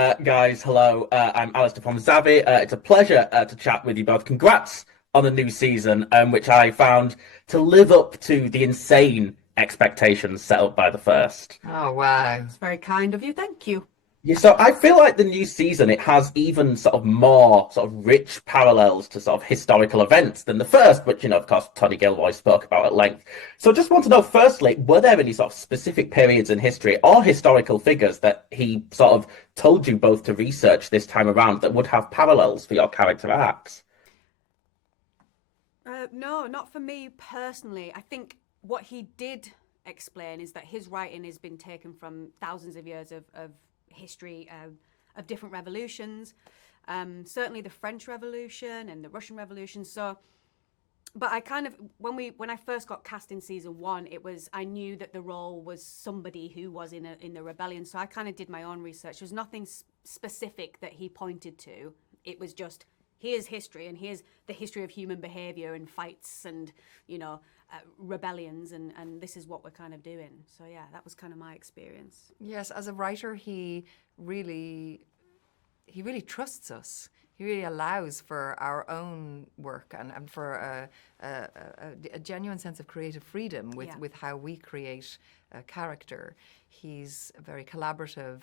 Guys, hello. I'm Alistair from Zavvi. It's a pleasure to chat with you both. Congrats on the new season, which I found to live up to the insane expectations set up by the first. Oh, wow. It's very kind of you. Thank you. Yeah, so I feel like the new season it has even sort of more sort of rich parallels to sort of historical events than the first, which of course Tony Gilroy spoke about at length. So I just want to know, firstly, were there any sort of specific periods in history or historical figures that he sort of told you both to research this time around that would have parallels for your character arcs? No, not for me personally. I think what he did explain is that his writing has been taken from thousands of years of history of different revolutions, certainly the French Revolution and the Russian Revolution. So, but I kind of when I first got cast in season one, it was I knew that the role was somebody who was in the rebellion. So I kind of did my own research. There was nothing specific that he pointed to. It was just here's history and here's the history of human behavior and fights and rebellions and this is what we're kind of doing. So yeah, that was kind of my experience. Yes, as a writer, he really trusts us. He really allows for our own work and for a genuine sense of creative freedom with how we create a character. He's very collaborative.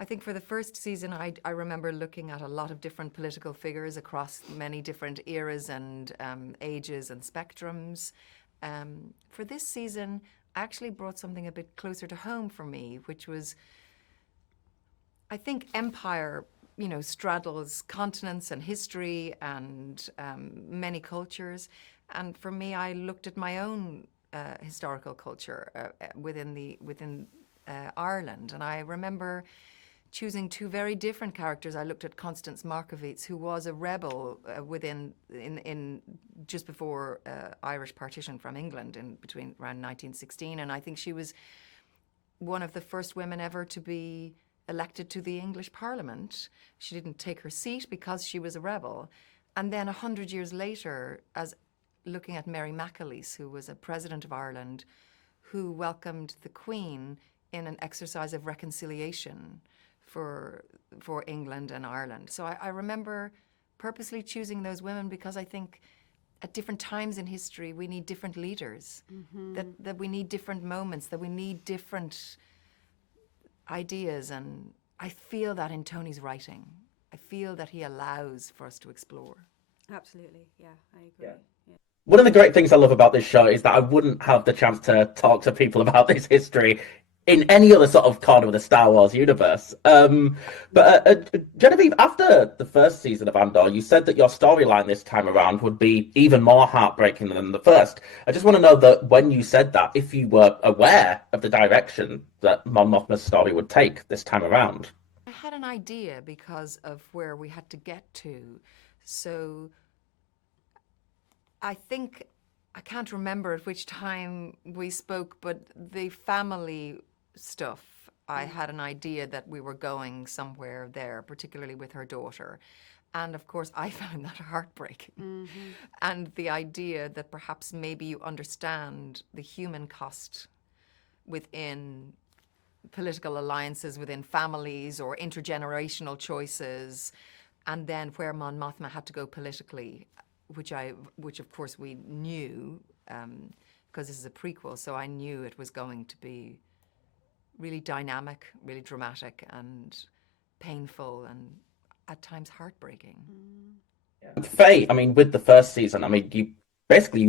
I think for the first season, I remember looking at a lot of different political figures across many different eras and ages and spectrums. For this season, I actually brought something a bit closer to home for me, which was, I think empire, straddles continents and history and many cultures. And for me, I looked at my own historical culture within Ireland, and I remember choosing two very different characters. I looked at Constance Markovits, who was a rebel in just before Irish partition from England in between around 1916, and I think she was one of the first women ever to be elected to the English Parliament. She didn't take her seat because she was a rebel. And then 100 years later, as looking at Mary McAleese, who was a president of Ireland, who welcomed the Queen in an exercise of reconciliation for England and Ireland. So I remember purposely choosing those women because I think at different times in history we need different leaders, that we need different moments, that we need different ideas, and I feel that in Tony's writing. I feel that he allows for us to explore. Absolutely, yeah, I agree. Yeah. One of the great things I love about this show is that I wouldn't have the chance to talk to people about this history in any other sort of corner of the Star Wars universe. Genevieve, after the first season of Andor, you said that your storyline this time around would be even more heartbreaking than the first. I just want to know that when you said that, if you were aware of the direction that Mon Mothma's story would take this time around. I had an idea because of where we had to get to. So I think, I can't remember at which time we spoke, but the family stuff, I had an idea that we were going somewhere there, particularly with her daughter. And of course, I found that heartbreaking. And the idea that perhaps maybe you understand the human cost within political alliances, within families or intergenerational choices, and then where Mon Mothma had to go politically, which of course we knew, because this is a prequel, so I knew it was going to be really dynamic, really dramatic and painful and at times heartbreaking. Faye, I mean, with the first season, I mean, you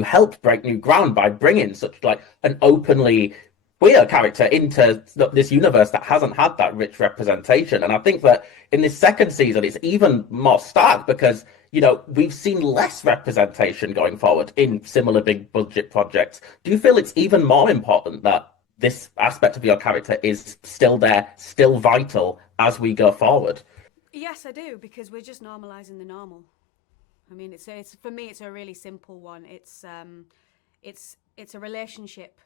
helped break new ground by bringing such like an openly queer character into this universe that hasn't had that rich representation. And I think that in this second season, it's even more stark because, we've seen less representation going forward in similar big budget projects. Do you feel it's even more important that this aspect of your character is still there, still vital as we go forward? Yes, I do, because we're just normalizing the normal. I mean, it's for me, it's a really simple one. It's a relationship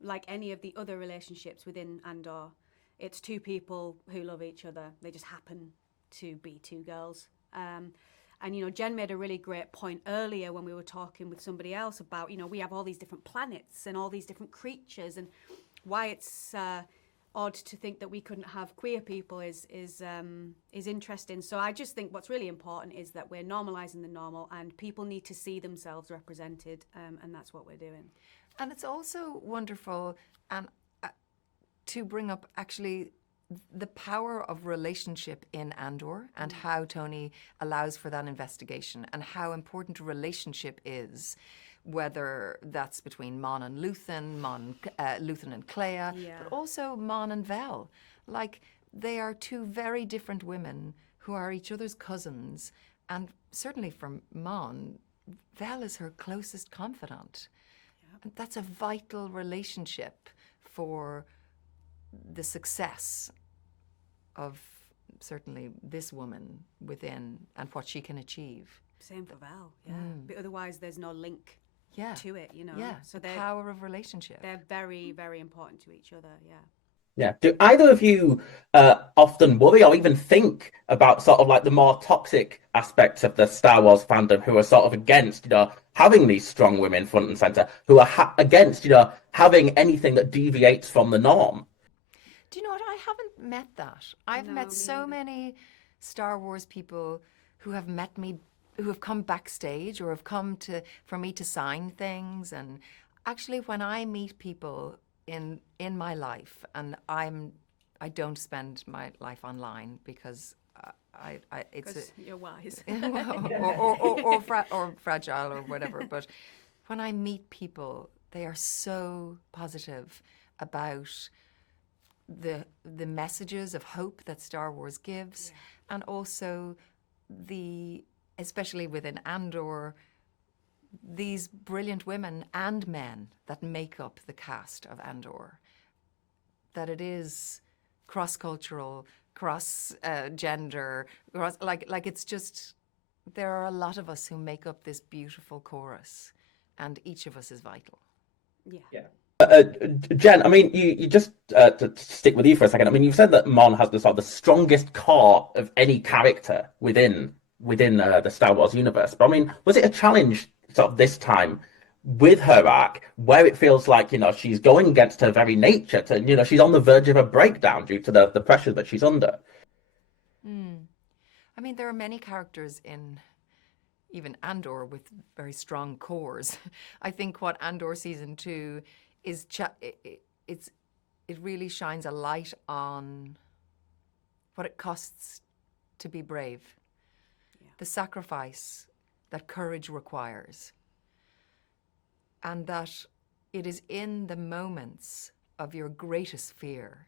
like any of the other relationships within Andor. It's two people who love each other. They just happen to be two girls. And Jen made a really great point earlier when we were talking with somebody else about, we have all these different planets and all these different creatures, and why it's odd to think that we couldn't have queer people is interesting. So I just think what's really important is that we're normalizing the normal, and people need to see themselves represented, and that's what we're doing. And it's also wonderful to bring up actually the power of relationship in Andor, and how Tony allows for that investigation, and how important a relationship is, whether that's between Mon and Luthen, Luthen and Clea, but also Mon and Vel. Like, they are two very different women who are each other's cousins, and certainly for Mon, Vel is her closest confidant. And that's a vital relationship for the success of certainly this woman within, and what she can achieve. Same for Val, but otherwise there's no link to it, you know. So the power of relationship. They're very, very important to each other, Yeah. Do either of you often worry or even think about sort of like the more toxic aspects of the Star Wars fandom, who are sort of against, you know, having these strong women front and center, who are against, you know, having anything that deviates from the norm? Do you know what? I haven't met that. I've met so many Star Wars people who have met me, who have come backstage or have come for me to sign things. And actually, when I meet people in my life, and I don't spend my life online because you're wise or fragile or whatever. But when I meet people, they are so positive about the messages of hope that Star Wars gives, and also especially within Andor, these brilliant women and men that make up the cast of Andor, that it is cross-cultural, cross-gender, like it's just, there are a lot of us who make up this beautiful chorus, and each of us is vital. Yeah. Jen, I mean, you just to stick with you for a second. I mean, you've said that Mon has the strongest core of any character within the Star Wars universe. But I mean, was it a challenge sort of this time with her arc, where it feels like, you know, she's going against her very nature, to, you know, she's on the verge of a breakdown due to the pressure that she's under? I mean, there are many characters in even Andor with very strong cores. I think what Andor season 2 is, it really shines a light on what it costs to be brave, the sacrifice that courage requires, and that it is in the moments of your greatest fear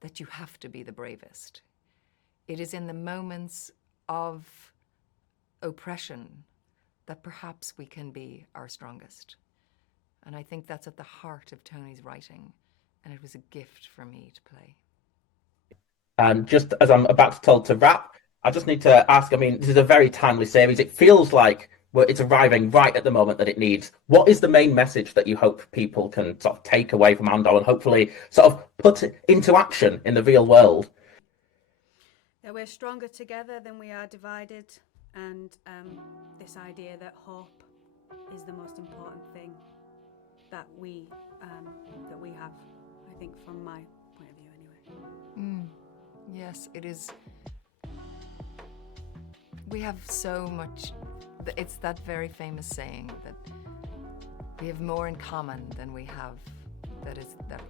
that you have to be the bravest. It is in the moments of oppression that perhaps we can be our strongest. And I think that's at the heart of Tony's writing, and it was a gift for me to play. And just as I'm about to wrap, I just need to ask, I mean, this is a very timely series. It feels like it's arriving right at the moment that it needs. What is the main message that you hope people can sort of take away from Andor and hopefully sort of put into action in the real world? That we're stronger together than we are divided, and this idea that hope is the most important thing that we have, I think, from my point of view anyway. Yes, it is. We have so much. It's that very famous saying that we have more in common than we have that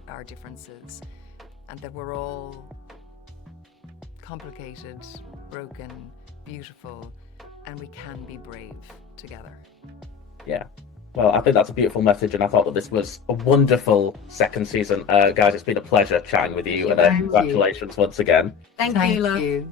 our differences, and that we're all complicated, broken, beautiful, and we can be brave together. Yeah. Well, I think that's a beautiful message, and I thought that this was a wonderful second season. Guys, it's been a pleasure chatting with you, and congratulations once again. Thank you, love. You.